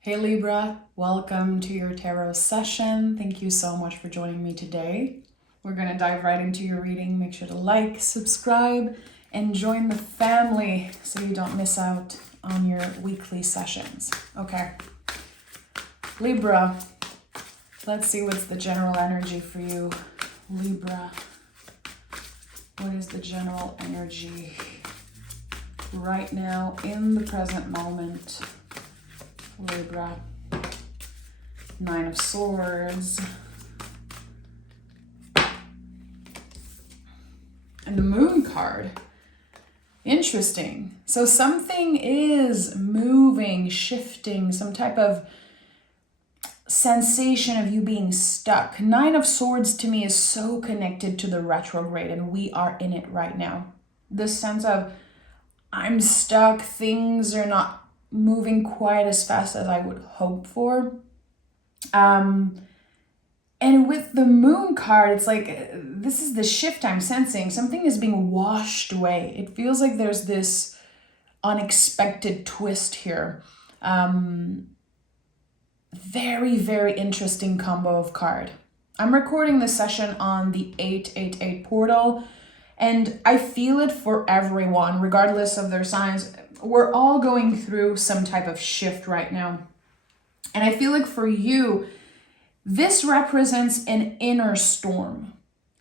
Hey Libra, welcome to your tarot session. Thank you so much for joining me today. We're going to dive right into your reading. Make sure to like, subscribe, and join the family so you don't miss out on your weekly sessions. Okay, Libra, let's see what's the general energy for you. Libra, what is the general energy right now in the present moment? Libra, Nine of Swords, and the Moon card. Interesting. So something is moving, shifting, some type of sensation of you being stuck. Nine of Swords to me is so connected to the retrograde, and we are in it right now. This sense of I'm stuck, things are not moving quite as fast as I would hope for. And with the Moon card, it's like, this is the shift I'm sensing. Something is being washed away. It feels like there's this unexpected twist here. Very, very interesting combo of card. I'm recording this session on the 888 portal, and I feel it for everyone, regardless of their signs. We're all going through some type of shift right now. And I feel like for you, this represents an inner storm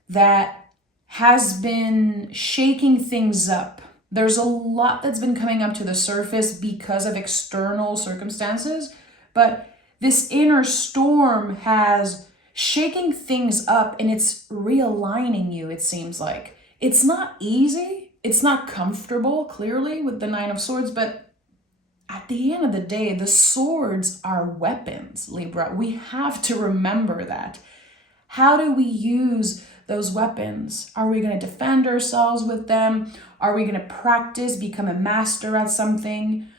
that has been shaking things up. There's a lot that's been coming up to the surface because of external circumstances, but this inner storm has shaking things up and it's realigning you, it seems like. It's not easy. It's not comfortable, clearly, with the Nine of Swords, but at the end of the day, the swords are weapons, Libra. We have to remember that. How do we use those weapons? Are we going to defend ourselves with them? Are we going to practice, become a master at something?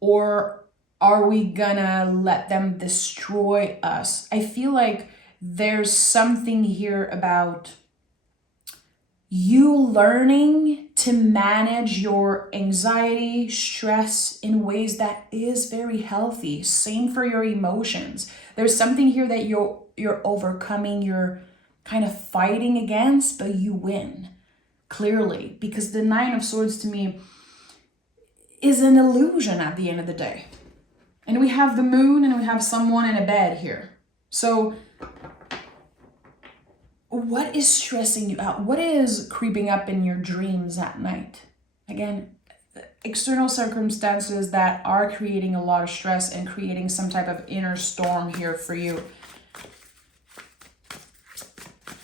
Or are we going to let them destroy us? I feel like there's something here about you learning to manage your anxiety, stress in ways that is very healthy. Same for your emotions. There's something here that you're overcoming, you're kind of fighting against, but you win, clearly. Because the Nine of Swords to me is an illusion at the end of the day. And we have the moon and we have someone in a bed here. So what is stressing you out? What is creeping up in your dreams at night? Again, external circumstances that are creating a lot of stress and creating some type of inner storm here for you.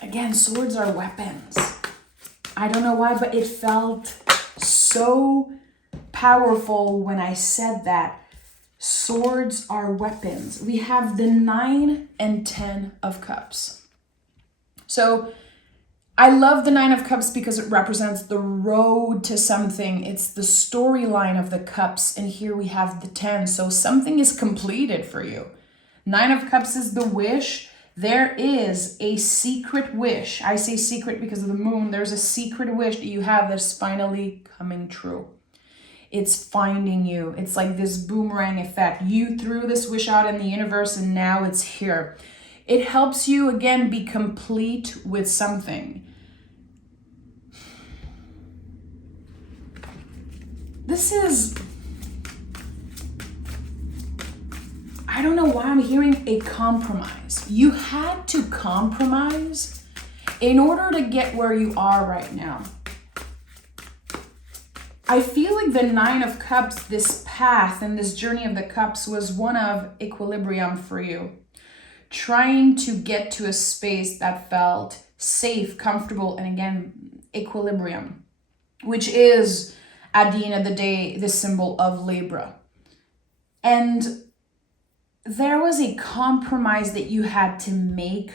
Again, swords are weapons. I don't know why, but it felt so powerful when I said that. Swords are weapons. We have the 9 and 10 of Cups. So I love the Nine of Cups because it represents the road to something. It's the storyline of the Cups. And here we have the 10. So something is completed for you. Nine of Cups is the wish. There is a secret wish. I say secret because of the moon. There's a secret wish that you have that's finally coming true. It's finding you. It's like this boomerang effect. You threw this wish out in the universe and now it's here. It helps you, again, be complete with something. This is, I don't know why I'm hearing a compromise. You had to compromise in order to get where you are right now. I feel like the Nine of Cups, this path and this journey of the Cups was one of equilibrium for you. Trying to get to a space that felt safe, comfortable, and again, equilibrium, which is, at the end of the day, the symbol of Libra. And there was a compromise that you had to make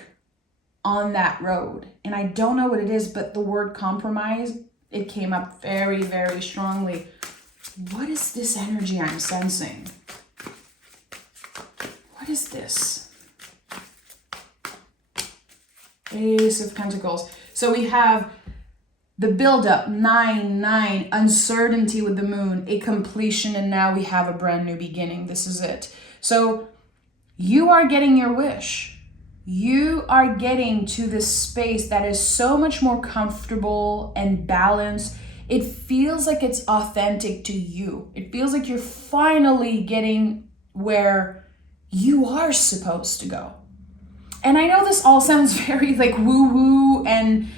on that road. And I don't know what it is, but the word compromise, it came up very, very strongly. What is this energy I'm sensing? What is this? Ace of Pentacles. So we have The buildup, 9, uncertainty with the moon, a completion, and now we have a brand new beginning. This is it. So you are getting your wish. You are getting to this space that is so much more comfortable and balanced. It feels like it's authentic to you. It feels like you're finally getting where you are supposed to go. And I know this all sounds very like woo-woo and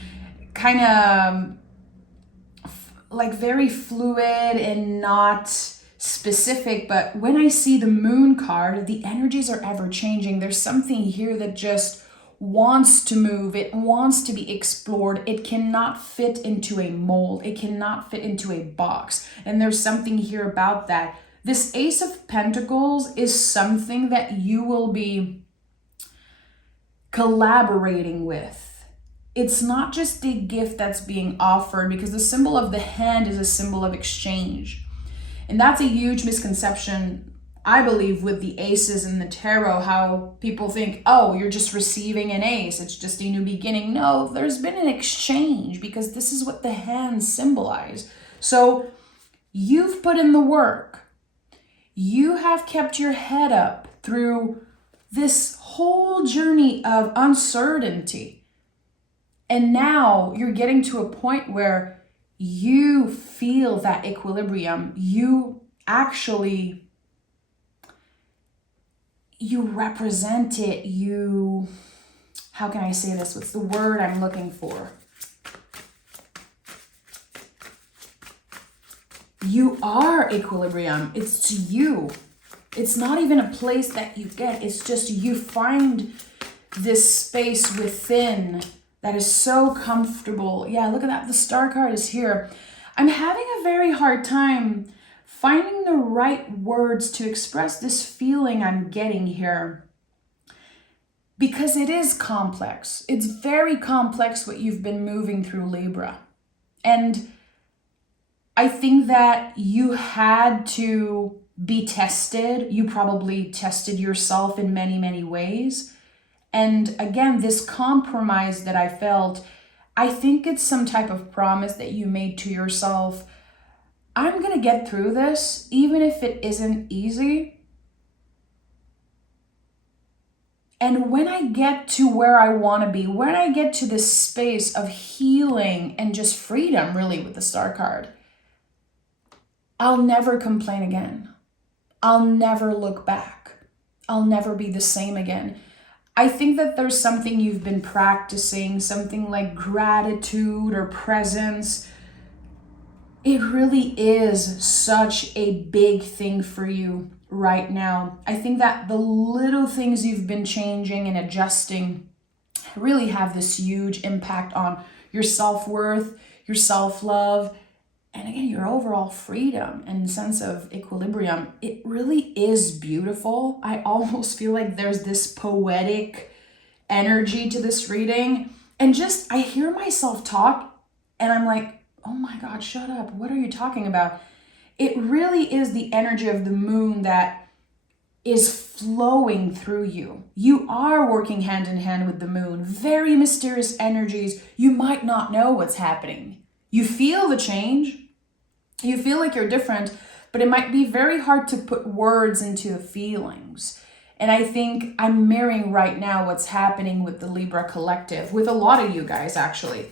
kind of like very fluid and not specific, but when I see the moon card, the energies are ever changing. There's something here that just wants to move. It wants to be explored. It cannot fit into a mold. It cannot fit into a box. And there's something here about that. This Ace of Pentacles is something that you will be collaborating with. It's not just a gift that's being offered, because the symbol of the hand is a symbol of exchange. And that's a huge misconception, I believe, with the aces in the tarot, how people think, oh, you're just receiving an ace. It's just a new beginning. No, there's been an exchange, because this is what the hands symbolize. So you've put in the work. You have kept your head up through this whole journey of uncertainty. And now you're getting to a point where you feel that equilibrium. You represent it. How can I say this? What's the word I'm looking for? You are equilibrium. It's you. It's not even a place that you get. It's just you find this space within that is so comfortable. Yeah, look at that. The Star card is here. I'm having a very hard time finding the right words to express this feeling I'm getting here, because it is complex. It's very complex what you've been moving through, Libra. And I think that you had to be tested. You probably tested yourself in many, many ways. And again, this compromise that I felt, I think it's some type of promise that you made to yourself. I'm going to get through this, even if it isn't easy. And when I get to where I want to be, when I get to this space of healing and just freedom, really, with the Star card, I'll never complain again. I'll never look back. I'll never be the same again. I think that there's something you've been practicing, something like gratitude or presence. It really is such a big thing for you right now. I think that the little things you've been changing and adjusting really have this huge impact on your self-worth, your self-love, and again, your overall freedom and sense of equilibrium. It really is beautiful. I almost feel like there's this poetic energy to this reading. And just, I hear myself talk and I'm like, oh my God, shut up. What are you talking about? It really is the energy of the moon that is flowing through you. You are working hand in hand with the moon. Very mysterious energies. You might not know what's happening. You feel the change. You feel like you're different, but it might be very hard to put words into the feelings. And I think I'm mirroring right now what's happening with the Libra collective, with a lot of you guys, actually.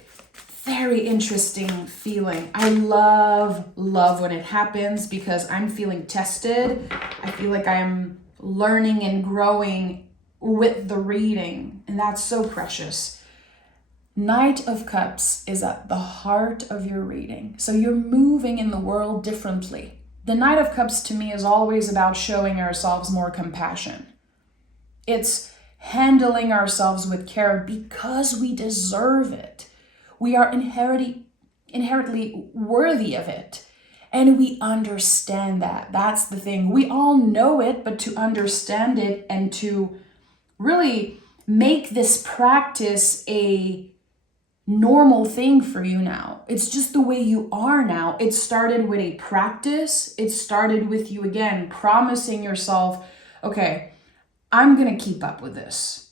Very interesting feeling. I love when it happens, because I'm feeling tested. I feel like I'm learning and growing with the reading, and that's so precious. Knight of Cups is at the heart of your reading. So you're moving in the world differently. The Knight of Cups to me is always about showing ourselves more compassion. It's handling ourselves with care because we deserve it. We are inherently worthy of it. And we understand that. That's the thing. We all know it, but to understand it and to really make this practice a normal thing for you now. It's just the way you are now. It started with a practice. It started with you, again, promising yourself, okay, I'm going to keep up with this.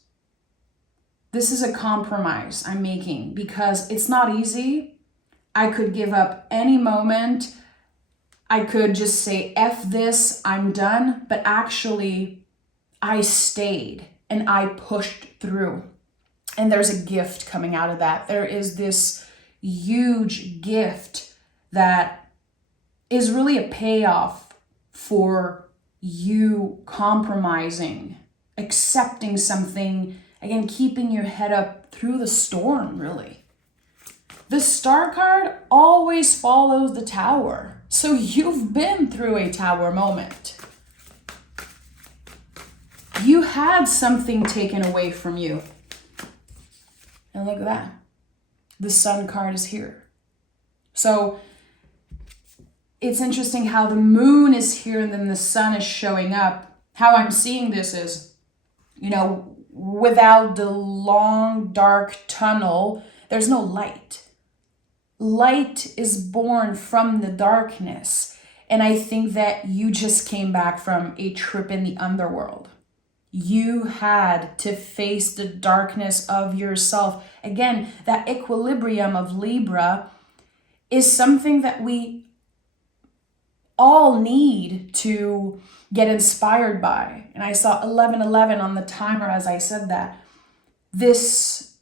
This is a compromise I'm making because it's not easy. I could give up any moment. I could just say, F this, I'm done. But actually, I stayed and I pushed through. And there's a gift coming out of that. There is this huge gift that is really a payoff for you compromising, accepting something, again, keeping your head up through the storm, really. The Star card always follows the Tower. So you've been through a Tower moment. You had something taken away from you. And look at that. The Sun card is here. So it's interesting how the moon is here and then the sun is showing up. How I'm seeing this is, without the long, dark tunnel, there's no light. Light is born from the darkness. And I think that you just came back from a trip in the underworld. You had to face the darkness of yourself. Again, that equilibrium of Libra is something that we all need to get inspired by. And I saw 1111 on the timer as I said that. This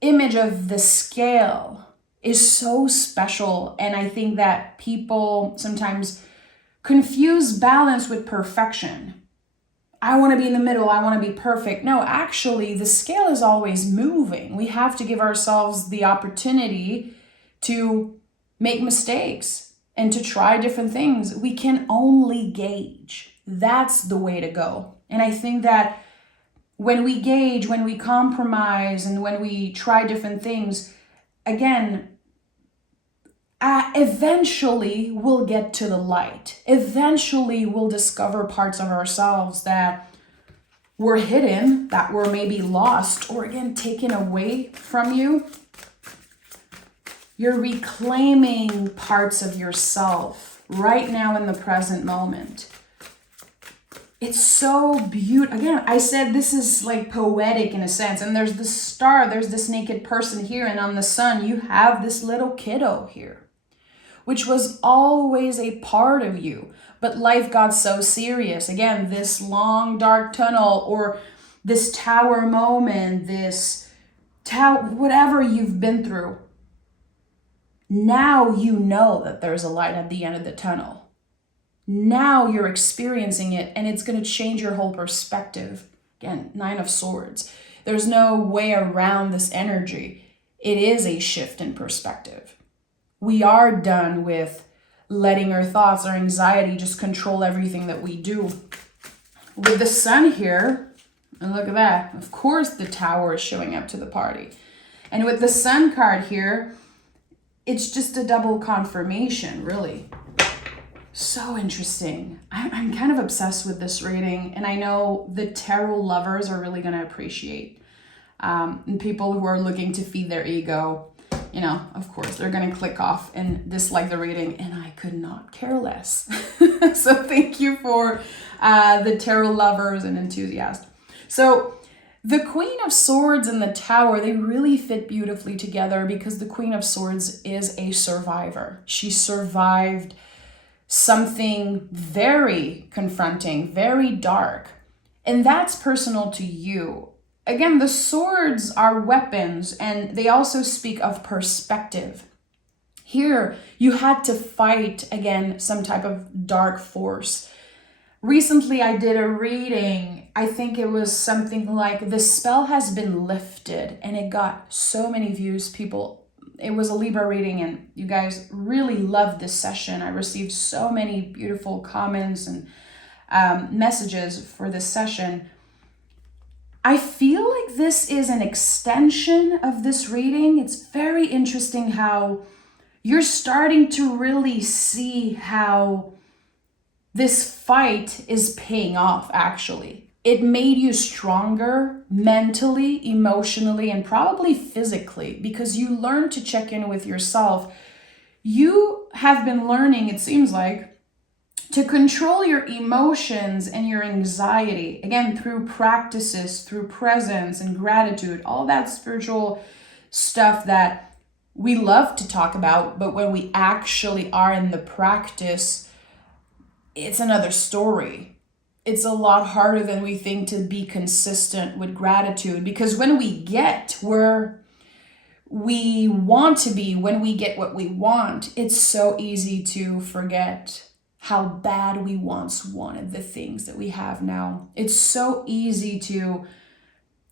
image of the scale is so special. And I think that people sometimes confuse balance with perfection. I want to be in the middle. I want to be perfect. No, actually, the scale is always moving. We have to give ourselves the opportunity to make mistakes and to try different things. We can only gauge. That's the way to go. And I think that when we gauge, when we compromise, and when we try different things, again, eventually we'll get to the light. Eventually we'll discover parts of ourselves that were hidden, that were maybe lost, or again, taken away from you. You're reclaiming parts of yourself right now in the present moment. It's so beautiful. Again, I said this is like poetic in a sense. And there's the star, there's this naked person here. And on the sun, you have this little kiddo here, which was always a part of you. But life got so serious. Again, this long, dark tunnel or this tower moment, whatever you've been through. Now you know that there's a light at the end of the tunnel. Now you're experiencing it, and it's going to change your whole perspective. Again, 9 of Swords. There's no way around this energy. It is a shift in perspective. We are done with letting our thoughts, our anxiety just control everything that we do. With the sun here, and look at that. Of course, the Tower is showing up to the party. And with the Sun card here, it's just a double confirmation, really. So interesting. I'm kind of obsessed with this reading, and I know the tarot lovers are really going to appreciate. And people who are looking to feed their ego, of course, they're going to click off and dislike the reading, and I could not care less. So thank you for the tarot lovers and enthusiasts. So the Queen of Swords and the Tower, they really fit beautifully together because the Queen of Swords is a survivor. She survived something very confronting, very dark, and that's personal to you. Again, the swords are weapons, and they also speak of perspective. Here, you had to fight, again, some type of dark force. Recently, I did a reading. I think it was something like, the spell has been lifted, and it got so many views. It was a Libra reading, and you guys really loved this session. I received so many beautiful comments and messages for this session. I feel like this is an extension of this reading. It's very interesting how you're starting to really see how this fight is paying off, actually. It made you stronger mentally, emotionally, and probably physically because you learned to check in with yourself. You have been learning, it seems like, to control your emotions and your anxiety, again, through practices, through presence and gratitude, all that spiritual stuff that we love to talk about, but when we actually are in the practice, it's another story. It's a lot harder than we think to be consistent with gratitude, because when we get where we want to be, when we get what we want, it's so easy to forget how bad we once wanted the things that we have now. It's so easy to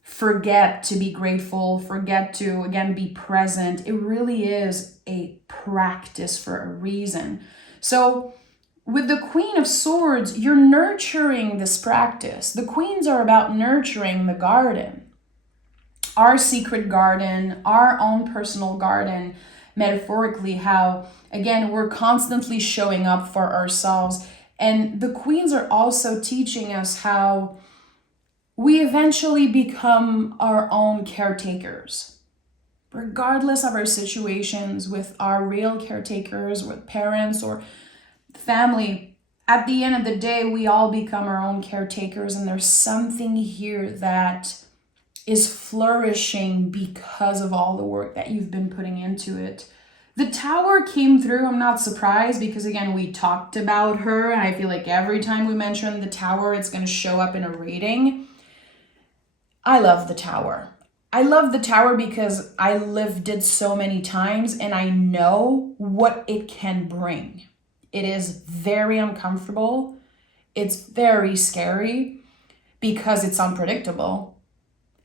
forget to be grateful, forget to, again, be present. It really is a practice for a reason. So with the Queen of Swords, you're nurturing this practice. The Queens are about nurturing the garden, our secret garden, our own personal garden, metaphorically, how, again, we're constantly showing up for ourselves. And the Queens are also teaching us how we eventually become our own caretakers, regardless of our situations with our real caretakers, with parents or family. At the end of the day, we all become our own caretakers, and there's something here that is flourishing because of all the work that you've been putting into it. The Tower came through. I'm not surprised, because again, we talked about her, and I feel like every time we mention the Tower, it's going to show up in a reading. I love the Tower. I love the Tower because I lived it so many times, and I know what it can bring. It is very uncomfortable. It's very scary because it's unpredictable,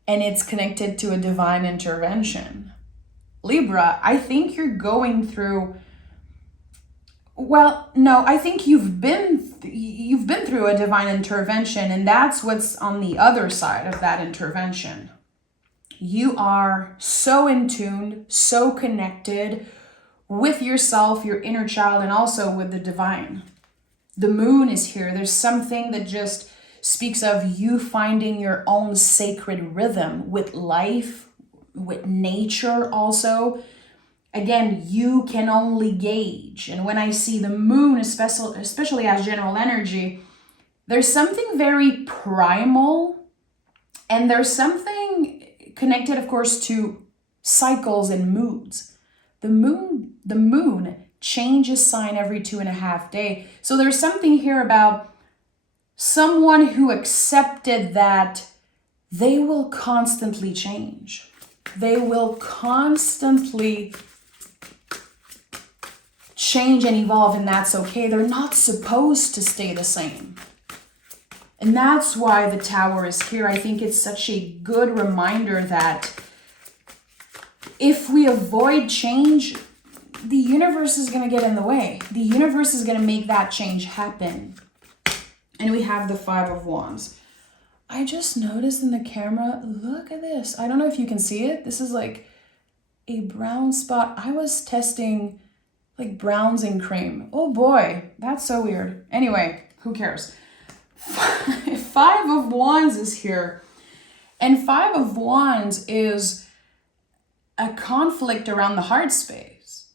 and it's connected to a divine intervention. Libra, I think you're going through, well, no, I think you've been through a divine intervention, and that's what's on the other side of that intervention. You are so in tune, so connected with yourself, your inner child, and also with the divine. The moon is here. There's something that just speaks of you finding your own sacred rhythm with life, with nature also. Again, you can only gauge. And when I see the moon, especially as general energy, there's something very primal, and there's something connected, of course, to cycles and moods. The moon changes sign every 2.5 days. So there's something here about someone who accepted that they will constantly change. They will constantly change and evolve, and that's okay. They're not supposed to stay the same. And that's why the Tower is here. I think it's such a good reminder that if we avoid change, the universe is going to get in the way. The universe is going to make that change happen. And we have the Five of Wands. I just noticed in the camera, look at this. I don't know if you can see it. This is like a brown spot. I was testing like browns and cream. Oh boy, that's so weird. Anyway, who cares? Five of Wands is here. And Five of Wands is a conflict around the heart space.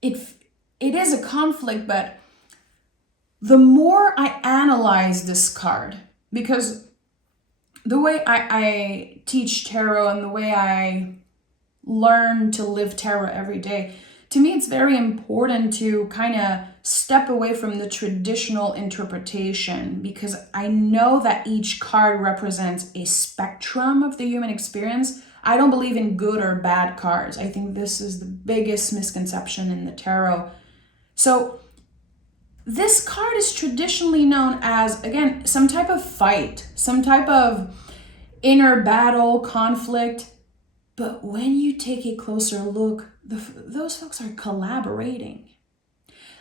It is a conflict, but the more I analyze this card, because the way I teach tarot and the way I learn to live tarot every day, to me, it's very important to kind of step away from the traditional interpretation, because I know that each card represents a spectrum of the human experience. I don't believe in good or bad cards. I think this is the biggest misconception in the tarot. So this card is traditionally known as, again, some type of fight, some type of inner battle, conflict. But when you take a closer look, those folks are collaborating.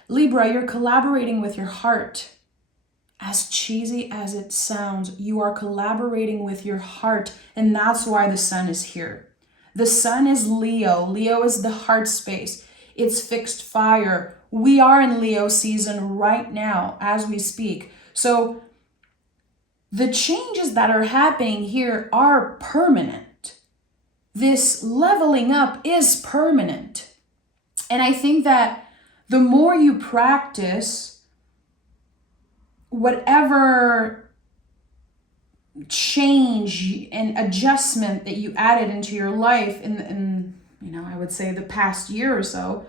Libra, you're collaborating with your heart. As cheesy as it sounds, you are collaborating with your heart, and that's why the sun is here. The sun is Leo. Leo is the heart space. It's fixed fire. We are in Leo season right now as we speak. So the changes that are happening here are permanent. This leveling up is permanent. And I think that the more you practice, whatever change and adjustment that you added into your life in I would say the past year or so,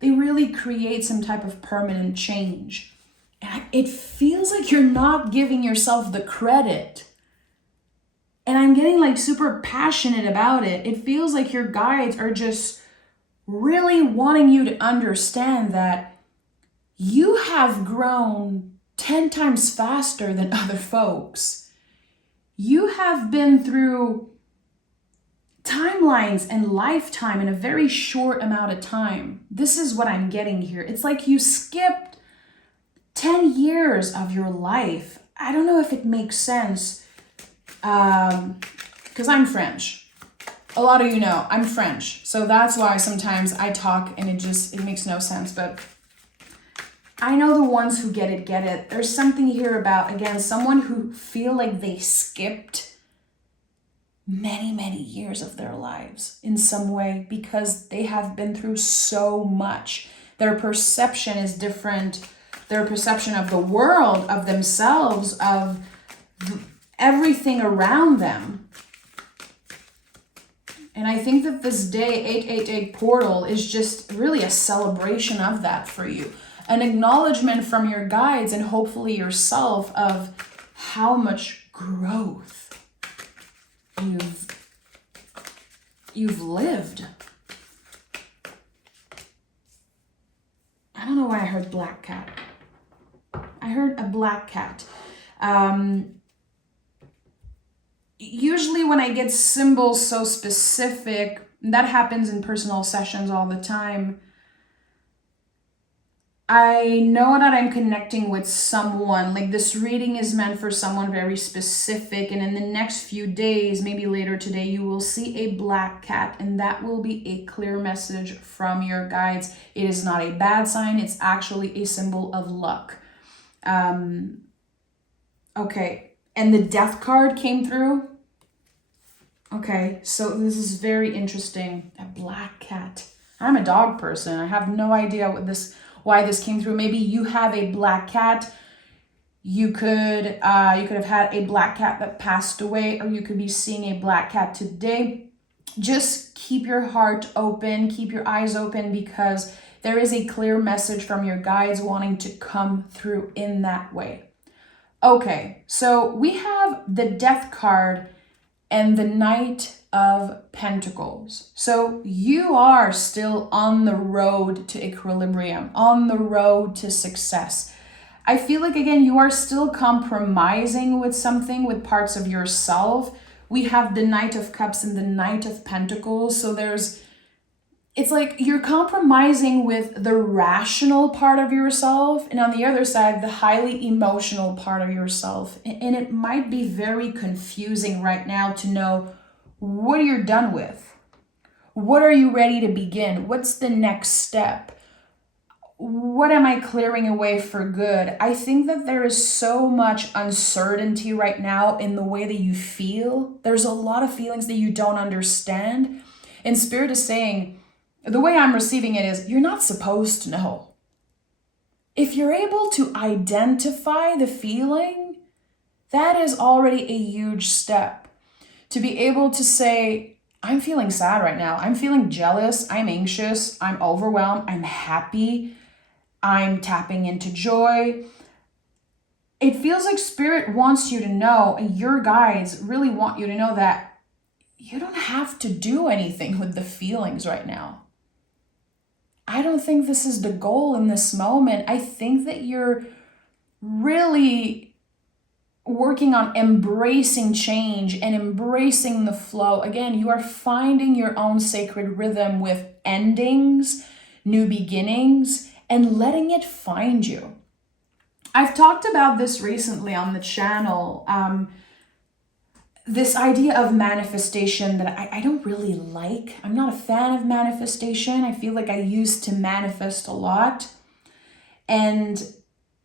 they really create some type of permanent change. And it feels like you're not giving yourself the credit. And I'm getting like super passionate about it. It feels like your guides are just really wanting you to understand that you have grown 10 times faster than other folks. You have been through timelines and lifetime in a very short amount of time. This is what I'm getting here. It's like you skipped 10 years of your life. I don't know if it makes sense, because I'm French. A lot of you know I'm French. So that's why sometimes I talk and it makes no sense. But I know the ones who get it. There's something here about, again, someone who feel like they skipped many, many years of their lives in some way because they have been through so much. Their perception is different. Their perception of the world, of themselves, of everything around them. And I think that this day, 888 portal, is just really a celebration of that for you. An acknowledgement from your guides and hopefully yourself of how much growth you've lived. I don't know why I heard black cat. I heard a black cat. Usually when I get symbols so specific, that happens in personal sessions all the time, I know that I'm connecting with someone. Like this reading is meant for someone very specific. And in the next few days, maybe later today, you will see a black cat. And that will be a clear message from your guides. It is not a bad sign. It's actually a symbol of luck. Okay. And the death card came through. Okay. So this is very interesting. A black cat. I'm a dog person. I have no idea why this came through. Maybe you have a black cat. You could have had a black cat that passed away, or you could be seeing a black cat today. Just keep your heart open, keep your eyes open, because there is a clear message from your guides wanting to come through in that way. Okay, so we have the Death card and the Knight of Pentacles. So you are still on the road to equilibrium, on the road to success. I feel like, again, you are still compromising with something, with parts of yourself. We have the Knight of Cups and the Knight of Pentacles. So it's like you're compromising with the rational part of yourself, and on the other side, the highly emotional part of yourself. And it might be very confusing right now to know what you're done with. What are you ready to begin? What's the next step? What am I clearing away for good? I think that there is so much uncertainty right now in the way that you feel. There's a lot of feelings that you don't understand. And Spirit is saying, the way I'm receiving it is, you're not supposed to know. If you're able to identify the feeling, that is already a huge step. To be able to say, I'm feeling sad right now. I'm feeling jealous. I'm anxious. I'm overwhelmed. I'm happy. I'm tapping into joy. It feels like Spirit wants you to know, and your guides really want you to know that you don't have to do anything with the feelings right now. I don't think this is the goal in this moment. I think that you're really working on embracing change and embracing the flow. Again, you are finding your own sacred rhythm with endings, new beginnings, and letting it find you. I've talked about this recently on the channel. This idea of manifestation that I don't really like. I'm not a fan of manifestation. I feel like I used to manifest a lot. And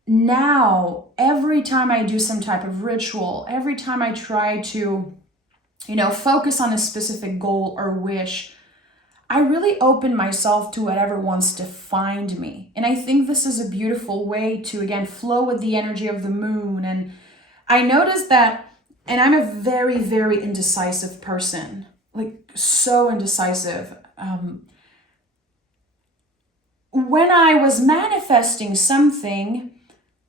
now, every time I do some type of ritual, every time I try to, focus on a specific goal or wish, I really open myself to whatever wants to find me. And I think this is a beautiful way to, again, flow with the energy of the moon. And I noticed that, and I'm a very, very indecisive person, like so indecisive. when I was manifesting something,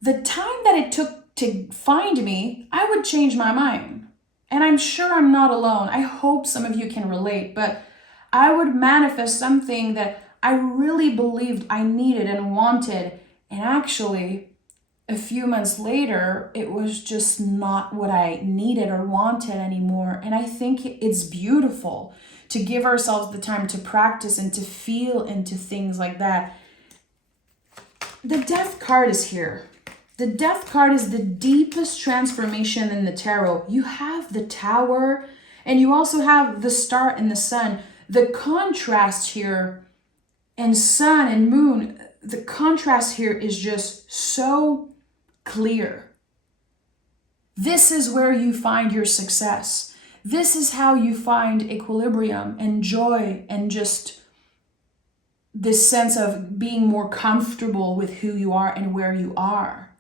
the time that it took to find me, I would change my mind. And I'm sure I'm not alone. I hope some of you can relate, but I would manifest something that I really believed I needed and wanted. And actually, a few months later, it was just not what I needed or wanted anymore. And I think it's beautiful to give ourselves the time to practice and to feel into things like that. The Death card is here. The Death card is the deepest transformation in the tarot. You have the Tower, and you also have the Star and the Sun. The contrast here, and Sun and Moon, the contrast here is just so clear. This is where you find your success. This is how you find equilibrium and joy and just this sense of being more comfortable with who you are and where you are.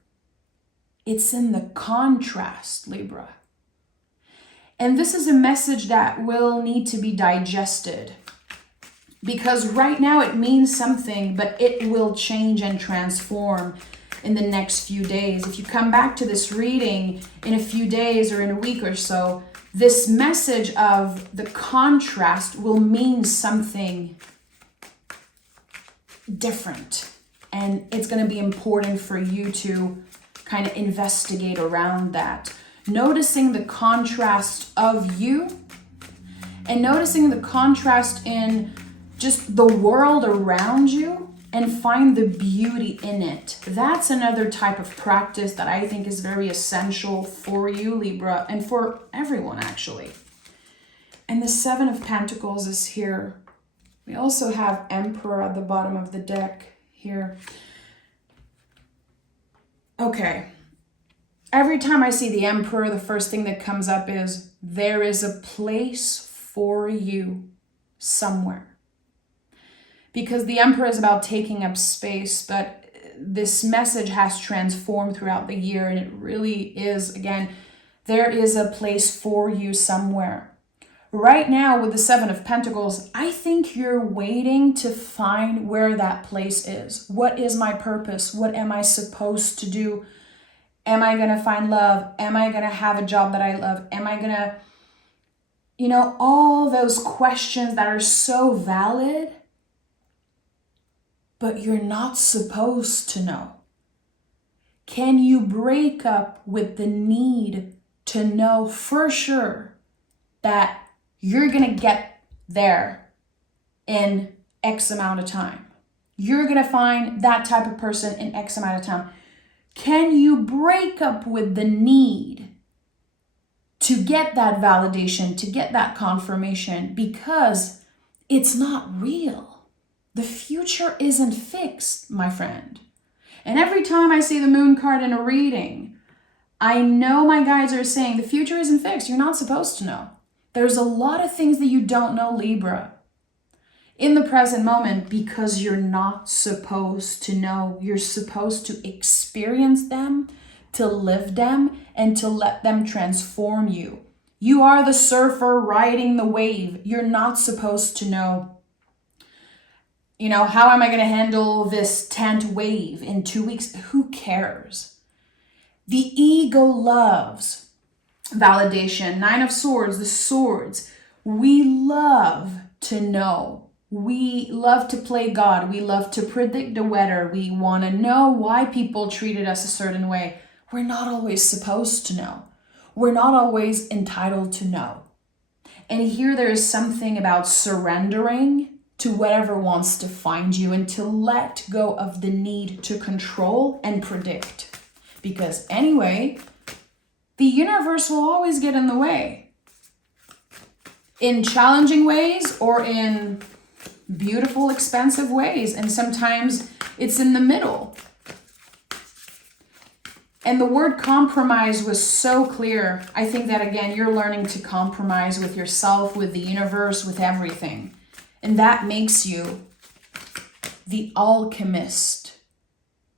It's in the contrast, Libra. And this is a message that will need to be digested, because right now it means something, but it will change and transform in the next few days. If you come back to this reading in a few days or in a week or so, this message of the contrast will mean something different. And it's going to be important for you to kind of investigate around that. Noticing the contrast of you and noticing the contrast in just the world around you and find the beauty in it. That's another type of practice that I think is very essential for you, Libra, and for everyone actually. And the Seven of Pentacles is here. We also have Emperor at the bottom of the deck here. Okay. Every time I see the Emperor, the first thing that comes up is there is a place for you somewhere. Because the Emperor is about taking up space, but this message has transformed throughout the year, and it really is, again, there is a place for you somewhere. Right now with the Seven of Pentacles, I think you're waiting to find where that place is. What is my purpose? What am I supposed to do? Am I going to find love? Am I going to have a job that I love? Am I going to, all those questions that are so valid, but you're not supposed to know. Can you break up with the need to know for sure that you're going to get there in X amount of time? You're going to find that type of person in X amount of time. Can you break up with the need to get that validation, to get that confirmation, because it's not real? The future isn't fixed, my friend. And every time I see the Moon card in a reading, I know my guides are saying the future isn't fixed. You're not supposed to know. There's a lot of things that you don't know, Libra, in the present moment, because you're not supposed to know. You're supposed to experience them, to live them, and to let them transform you. You are the surfer riding the wave. You're not supposed to know, how am I going to handle this 10th wave in 2 weeks? Who cares? The ego loves validation. Nine of Swords, the swords. We love to know. We love to play God. We love to predict the weather. We want to know why people treated us a certain way. We're not always supposed to know. We're not always entitled to know. And here there is something about surrendering to whatever wants to find you and to let go of the need to control and predict. Because anyway, the universe will always get in the way. In challenging ways or in beautiful, expensive ways. And sometimes it's in the middle. And the word compromise was so clear. I think that, again, you're learning to compromise with yourself, with the universe, with everything. And that makes you the alchemist,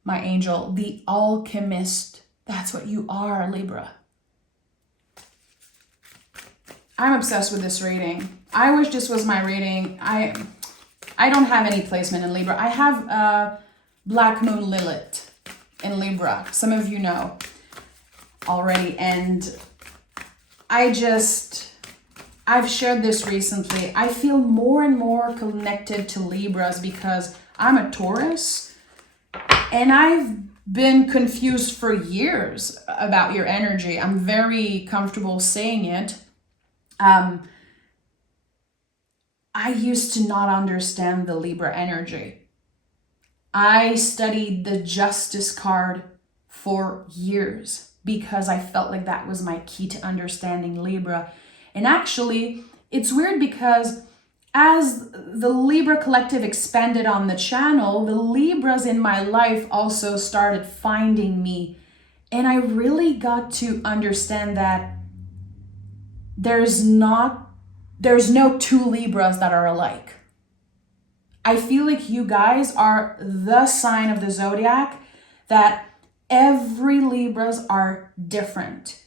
my angel, the alchemist. That's what you are, Libra. I'm obsessed with this reading. I wish this was my reading. I don't have any placement in Libra. I have Black Moon Lilith in Libra. Some of you know already. And I've shared this recently. I feel more and more connected to Libras because I'm a Taurus and I've been confused for years about your energy. I'm very comfortable saying it. I used to not understand the Libra energy. I studied the Justice card for years because I felt like that was my key to understanding Libra. And actually, it's weird because as the Libra collective expanded on the channel, the Libras in my life also started finding me. And I really got to understand that there's no two Libras that are alike. I feel like you guys are the sign of the zodiac that every Libras are different.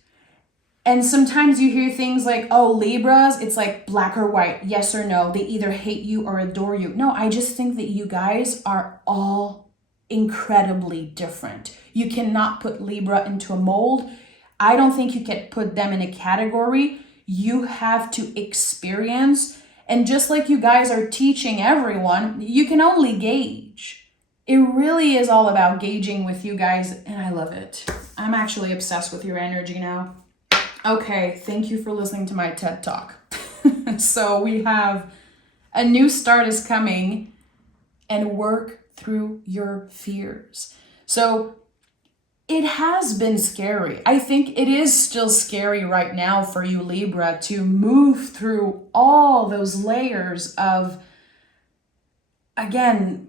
And sometimes you hear things like, oh, Libras, it's like black or white, yes or no. They either hate you or adore you. No, I just think that you guys are all incredibly different. You cannot put Libra into a mold. I don't think you can put them in a category. You have to experience. And just like you guys are teaching everyone, you can only gauge. It really is all about gauging with you guys, and I love it. I'm actually obsessed with your energy now. Okay, thank you for listening to my TED Talk. So we have a new start is coming, and work through your fears. So it has been scary. I think it is still scary right now for you, Libra, to move through all those layers of, again,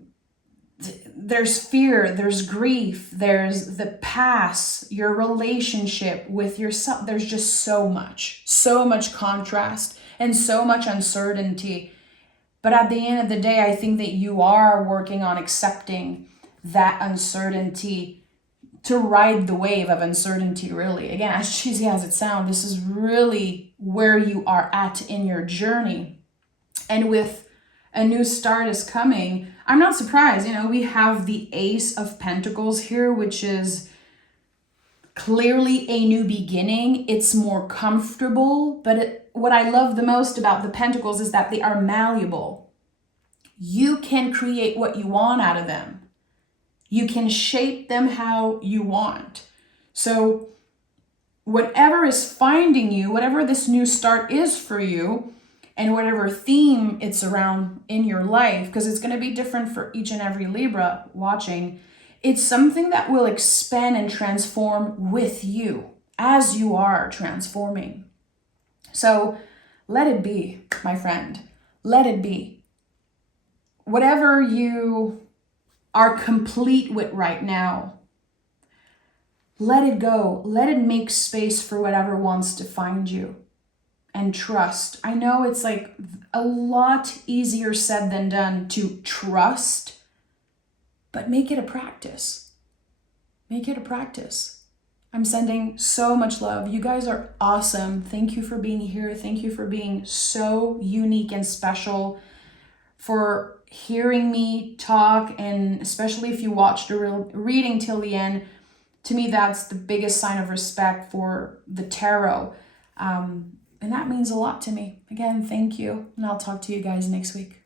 there's fear, there's grief, there's the past, your relationship with yourself. There's just so much contrast and so much uncertainty. But at the end of the day, I think that you are working on accepting that uncertainty to ride the wave of uncertainty, really. Again, as cheesy as it sounds, this is really where you are at in your journey. And with a new start is coming, I'm not surprised. We have the Ace of Pentacles here, which is clearly a new beginning. It's more comfortable, but what I love the most about the Pentacles is that they are malleable. You can create what you want out of them. You can shape them how you want. So whatever is finding you, whatever this new start is for you, and whatever theme it's around in your life, because it's going to be different for each and every Libra watching, it's something that will expand and transform with you as you are transforming. So let it be, my friend. Let it be. Whatever you are complete with right now, let it go. Let it make space for whatever wants to find you. And trust. I know it's like a lot easier said than done to trust, but make it a practice. Make it a practice. I'm sending so much love. You guys are awesome. Thank you for being here. Thank you for being so unique and special, for hearing me talk, and especially if you watched the reading till the end. To me, that's the biggest sign of respect for the tarot. And that means a lot to me. Again, thank you. And I'll talk to you guys next week.